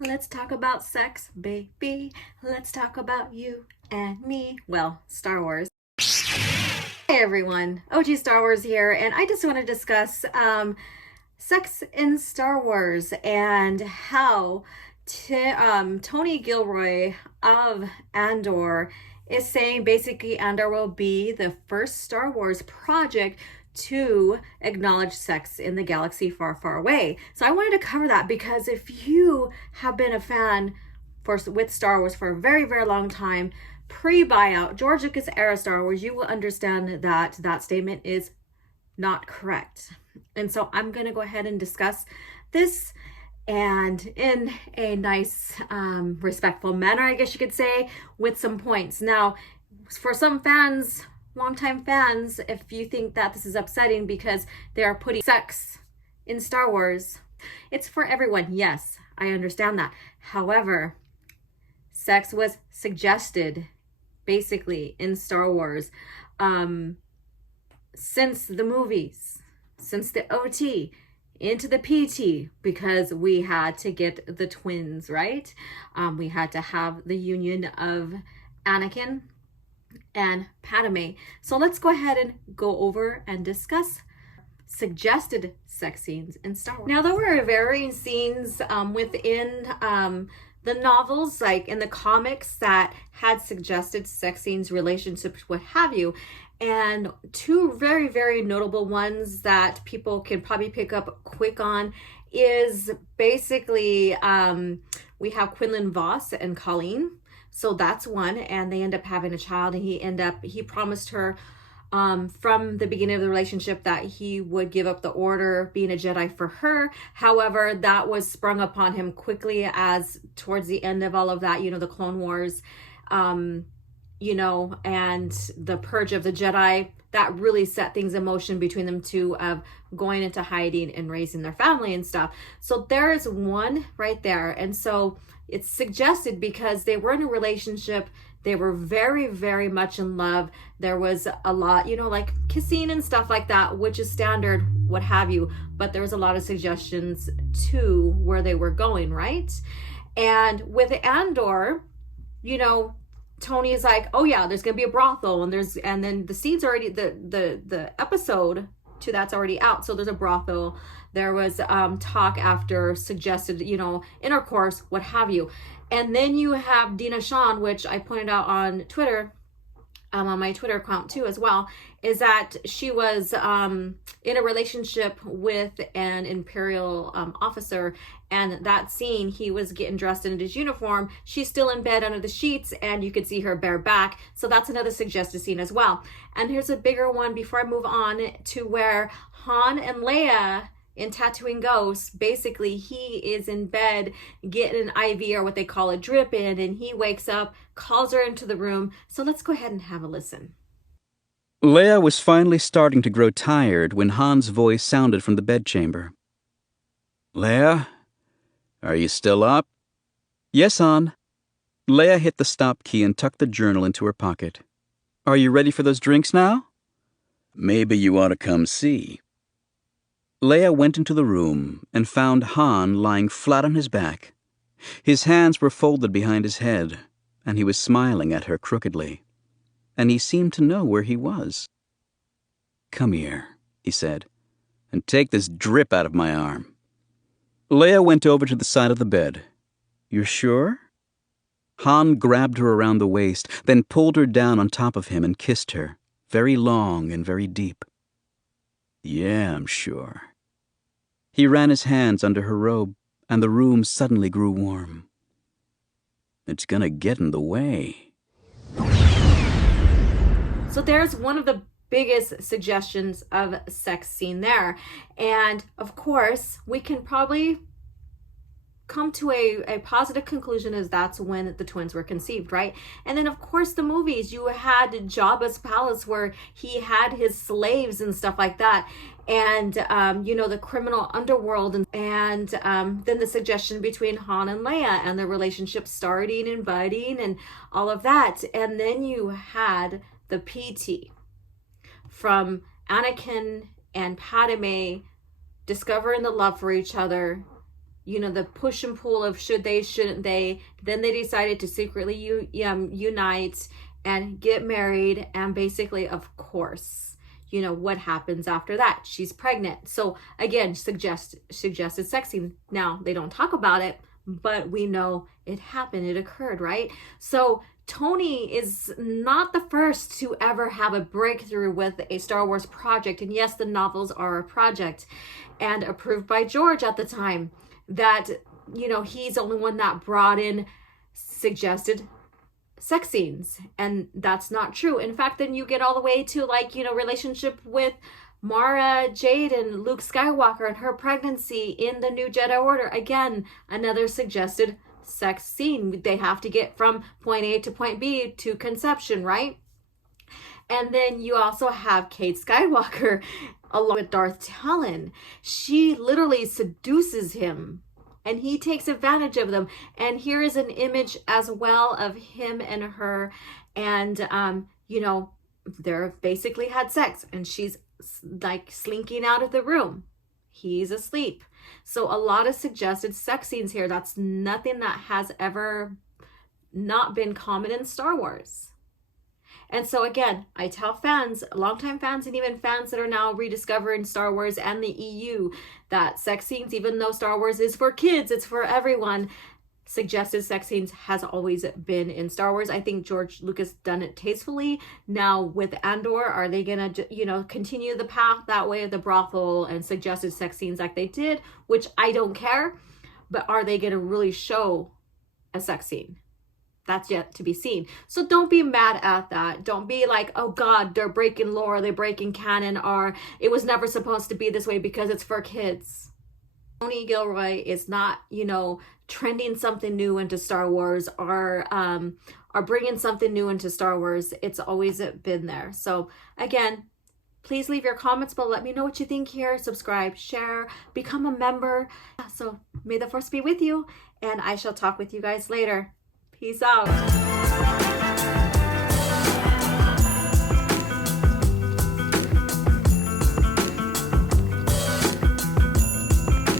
Let's talk about sex, baby. Let's talk about you and me. Well, Star Wars. Hey everyone, OG Star Wars here, and I just want to discuss sex in Star Wars and how Tony Gilroy of Andor is saying basically Andor will be the first Star Wars project to acknowledge sex in the galaxy far, far away. So I wanted to cover that because if you have been a fan with Star Wars for a very, very long time, pre-buyout, George Lucas era Star Wars, you will understand that that statement is not correct. And so I'm going to go ahead and discuss this, and in a nice, respectful manner, I guess you could say, with some points. Now, for some fans, longtime fans, if you think that this is upsetting because they are putting sex in Star Wars, it's for everyone. Yes, I understand that. However, sex was suggested basically in Star Wars since the movies, since the OT, into the PT, because we had to get the twins, right? We had to have the union of Anakin and Padme. So let's go ahead and go over and discuss suggested sex scenes in Star Wars. Now, there were varying scenes within the novels, like in the comics, that had suggested sex scenes, relationships, what have you. And two very, very notable ones that people can probably pick up quick on is basically we have Quinlan Vos and Colleen. So that's one, and they end up having a child, and he promised her from the beginning of the relationship that he would give up the order, being a Jedi, for her. However, that was sprung upon him quickly as towards the end of all of that, the Clone Wars, and the purge of the Jedi, that really set things in motion between them two of going into hiding and raising their family and stuff. So there is one right there. And so it's suggested because they were in a relationship. They were very, very much in love. There was a lot, like kissing and stuff like that, which is standard, what have you. But there was a lot of suggestions to where they were going, right? And with Andor, Tony is like, oh yeah, there's gonna be a brothel, and then the scene's already, the episode to that's already out. So there's a brothel. There was talk after suggested, intercourse, what have you. And then you have Dina Shawn, which I pointed out on Twitter, on my Twitter account too as well, is that she was in a relationship with an Imperial officer, and that scene, he was getting dressed in his uniform, she's still in bed under the sheets, and you could see her bare back. So that's another suggested scene as well. And here's a bigger one before I move on to where Han and Leia in Tatooine Ghosts, basically he is in bed getting an IV, or what they call a drip in, and he wakes up, calls her into the room. So let's go ahead and have a listen. Leia was finally starting to grow tired when Han's voice sounded from the bedchamber. Leia, are you still up? Yes, Han. Leia hit the stop key and tucked the journal into her pocket. Are you ready for those drinks now? Maybe you ought to come see. Leia went into the room and found Han lying flat on his back. His hands were folded behind his head, and he was smiling at her crookedly. And he seemed to know where he was. Come here, he said, and take this drip out of my arm. Leia went over to the side of the bed. You're sure? Han grabbed her around the waist, then pulled her down on top of him and kissed her, very long and very deep. Yeah, I'm sure. He ran his hands under her robe, and the room suddenly grew warm. It's gonna get in the way. So there's one of the biggest suggestions of sex scene there. And of course, we can probably come to a positive conclusion, as that's when the twins were conceived, right? And then of course the movies, you had Jabba's palace where he had his slaves and stuff like that, and the criminal underworld, and then the suggestion between Han and Leia and the relationship starting and budding and all of that. And then you had the PT from Anakin and Padme discovering the love for each other, you know, the push and pull of should they, shouldn't they. Then they decided to secretly unite and get married. And basically, of course, you know, what happens after that? She's pregnant. So again, suggested sex scene. Now, they don't talk about it, but we know it happened. It occurred, right? So Tony is not the first to ever have a breakthrough with a Star Wars project. And yes, the novels are a project and approved by George at the time, that, you know, he's the only one that brought in suggested sex scenes. And that's not true. In fact, then you get all the way to, like, you know, relationship with Mara Jade and Luke Skywalker and her pregnancy in the New Jedi Order. Again, another suggested sex scene. They have to get from point A to point B to conception, right? And then you also have Kate Skywalker along with Darth Talon. She literally seduces him and he takes advantage of them. And here is an image as well of him and her, and you know, they're basically had sex, and she's like slinking out of the room. He's asleep. So a lot of suggested sex scenes here. That's nothing that has ever not been common in Star Wars. And so again, I tell fans, longtime fans, and even fans that are now rediscovering Star Wars and the EU, that sex scenes, even though Star Wars is for kids, it's for everyone, suggested sex scenes has always been in Star Wars. I think George Lucas done it tastefully. Now with Andor, are they gonna, you know, continue the path that way of the brothel and suggested sex scenes like they did, which I don't care, but are they gonna really show a sex scene? That's yet to be seen. So don't be mad at that. Don't be like, oh God, they're breaking lore, they're breaking canon, or it was never supposed to be this way because it's for kids. Tony Gilroy is not, you know, trending something new into Star Wars, or bringing something new into Star Wars. It's always been there. So again, please leave your comments below. Let me know what you think here. Subscribe, share, become a member. So may the Force be with you, and I shall talk with you guys later. Peace out.